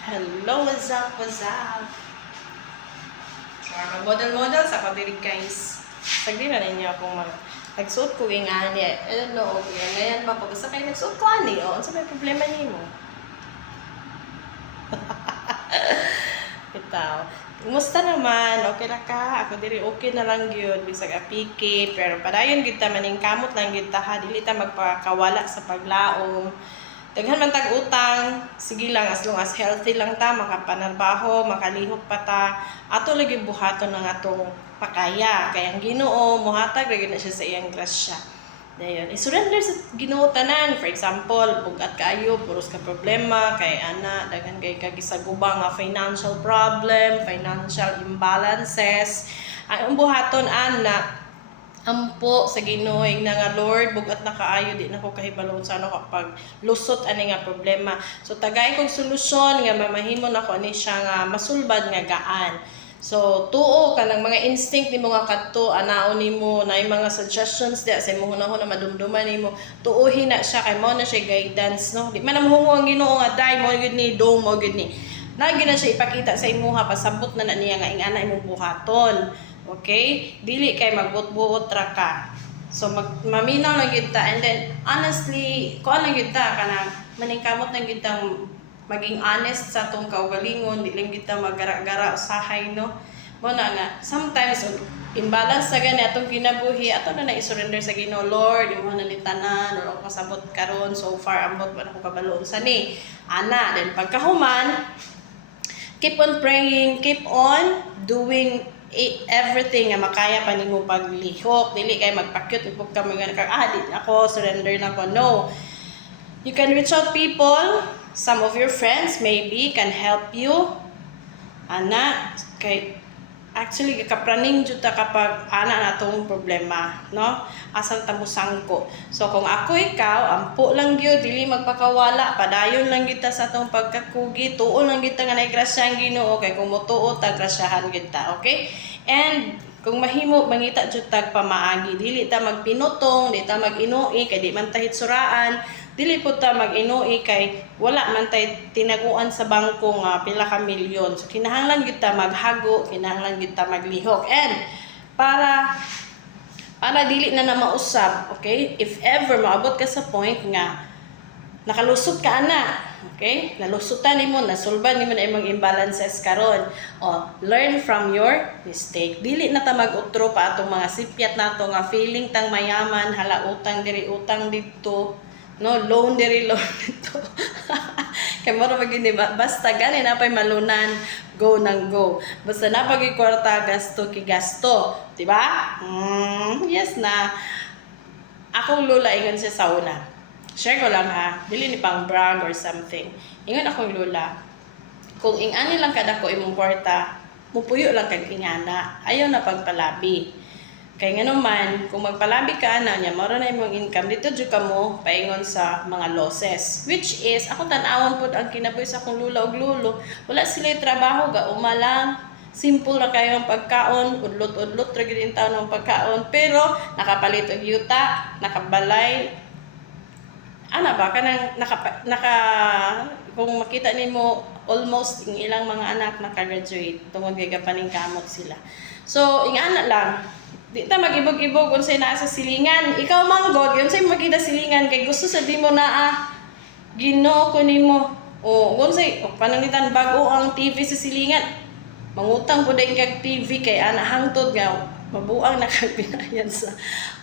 Hello, what's up, what's up? Model-model sa kadirig guys. Sagdi na ninyo akong nagsuot ko yung ani. I don't know, okay. Ngayon ba po, basta kayo nagsuot ko ani. O, ano may problema niyo mo? Itaw. Kumusta naman? Okay na ka? Ako diri okay na lang yun. Bisag apiki. Pero padayon kita maning kamot lang kita ha. Dili ta magpakawala sa paglaom. Daghan man tag utang, sige lang as long as healthy lang ta, makapanarbaho, makalihok pa ta. Ato lagi buhaton ng atong pakaya. Kaya ang Ginoo mohatag lagi na siya sa iyang grasya. Dayon, i-surrender sa Ginoo tanan. For example, bugat kaayo, puros ka problema kay ana, daghan kay kagisagubang nga financial problem, financial imbalances. Ang buhaton ana ampo sa Ginoo na nga Lord bugat na kaayo di na ko kahibalon sa ano kapag lusot ani nga problema. So tagay kog solusyon nga mamahimon ako ani siya nga masulbad nga gaan. So tuo kanang mga instinct nimo nga kadto anaon nimo na mga suggestions di sa imong hunahon na madumduman nimo tuuhin na siya kay mo na siya guidance no. Di man namhungo ang Ginoo nga dai mo gid ni do mo gid ni. Nagi na siya ipakita sa imuha pasabot na niya nga ingana imong buhaton. Okay? Dili kay magbut-buot ra ka. So maminaw lang gyud ta and then honestly, kuan lang gyud ta kanang maningkamot lang gyud tang maging honest sa atong kaugalingon, di lang gyud ta magara-gara usahay no. Mo na nga sometimes imbalance sa gani atong kinabuhi ato na i-surrender sa Ginoo. Lord, imo na ni tanan or kasabot karon so far ambot man ako kabaloon sa ni. Ana, then pagkahuman keep on praying, keep on doing everything nga makaya pa nimo paglihok. Dili kay magpakyut ug ka mga di ako surrender na ko. No, you can reach out people. Some of your friends maybe can help you ana kay actually kapraning jud ta kapag ana natong problema no asal ta musangko. So kung ako ikaw ampo lang gyud dili magpakawala padayon lang kita sa atong pagkakugi tuo lang kita nga nay grasya ang Ginoo kay kung motuo ta grasyahan kita. Okay, and kung mahimo mangita jud tag pamaagi dili ta magpinutong di ta mag-inui kay di man ta hitsuraan dili po ta mag-inui kay wala man tay tinaguan sa bangko nga pila ka milyon. So kinahanglan gyud ta maghago, kinahanglan gyud ta maglihok and para dili na mausab. Okay, if ever maabot ka sa point nga nakalusot ka ana, okay, nalusutan nimo, nasulban nimo na imong imbalances karon. Learn from your mistake. Dili na ta mag-utro pa atong mga sipyat nato nga feeling tang mayaman, hala utang diri utang dito. No, loan diri loan dito. Kay mo ra magini basta gani na pay malunan, go nang go. Basta na pag kwarta gasto ki gasto, di ba? Yes na. Akong lola ingon siya sa una. Share ko lang ha, dili ni pang brag or something. Ingon akong lola, kung ingani lang kada ko imong kwarta, mupuyo lang kag ingana. Ayaw na pagpalabi. Kaya nga naman, kung magpalabi ka na niya, mara na imong income, dito dyan ka mo paingon sa mga losses. Which is, ako tanawon po ang kinabuhi sa akong lula o lulo. Wala sila trabaho, gauma lang. Simple na kayo ang pagkaon, udlot-udlot, ragilin taon ng pagkaon. Pero, nakapalit og yuta, nakabalay. Ano ba? Kung makita nimo almost ang ilang mga anak naka-graduate. Tungod kay gapaning kamot sila. So, ingana lang. Di ta mag-ibog-ibog unsay naa sa silingan. Ikaw manggod, unsay makita silingan kay gusto sabi mo na Ginoo ko nimo. O unsay panangitan bag-o ang TV sa silingan. Mangutang pud ang kag TV kay ana hangtod nga mabuang nakabinayan sa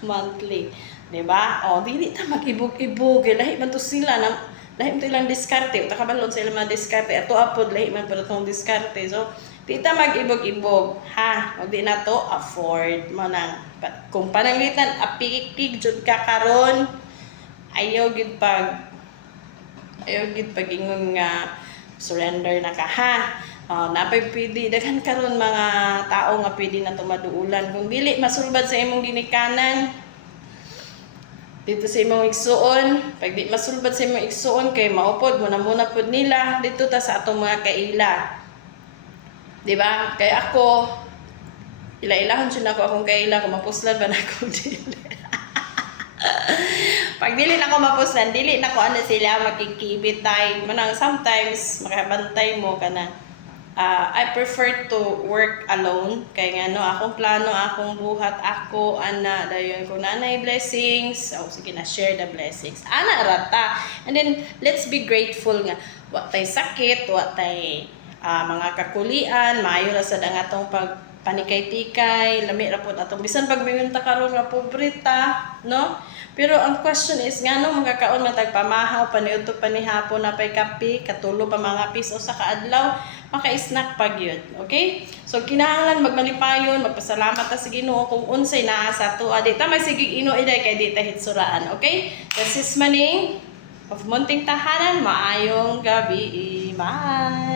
monthly. Di ba? Dili ta mag-ibog-ibog. Lahi man to sila na lahi man to ilang diskarte. Ta kabalon sa ilang mga diskarte. Ato apod lahi man pud tong diskarte. So di ta mag-ibog-ibog, ha? O di na to afford mo nang. Kung pananglitan, apik-pig jud ka karon, ayaw gid ingon nga surrender na ka, ha? Napay pwede, daghan karon mga tao nga pwede na tumaduulan. Kung dili masulbad sa imong ginikanan, dito sa imong igsuon, pag di masulbad sa imong igsuon, kay maupod mo na muna pod nila, dito ta sa atong mga kaila. Diba? Kaya ako, ila-ilahon siya na ako akong kaila, kung mapuslan ba na ako dili. Pag dili na ko mapuslan, dili na ko ano sila makikibit tay. Manang sometimes makabantay mo kana. I prefer to work alone kay nga no akong plano, akong buhat, ako ana dayon ko nanay blessings. Oh, sige na share the blessings. Ana rata. And then let's be grateful nga wa tay sakit, wa tay mga kakulian, maayo ra sad ang atong pag panikay-tikay, lami ra pud atong bisan pag minunta karon nga pobreta, no? Pero ang question is ngano magkakaon man tag pamahaw paniudto panihapon na pay kape, katulo pa mga piso sa kaadlaw, maka-snack pag yun, okay? So kinahanglan magmalipayon, magpasalamat ta sa Ginoo kung unsay naa sa ato. Di ta may sige ino-iday kay di ta hitsuraan, okay? This is Maning of Munting Tahanan. Maayong gabi. Bye.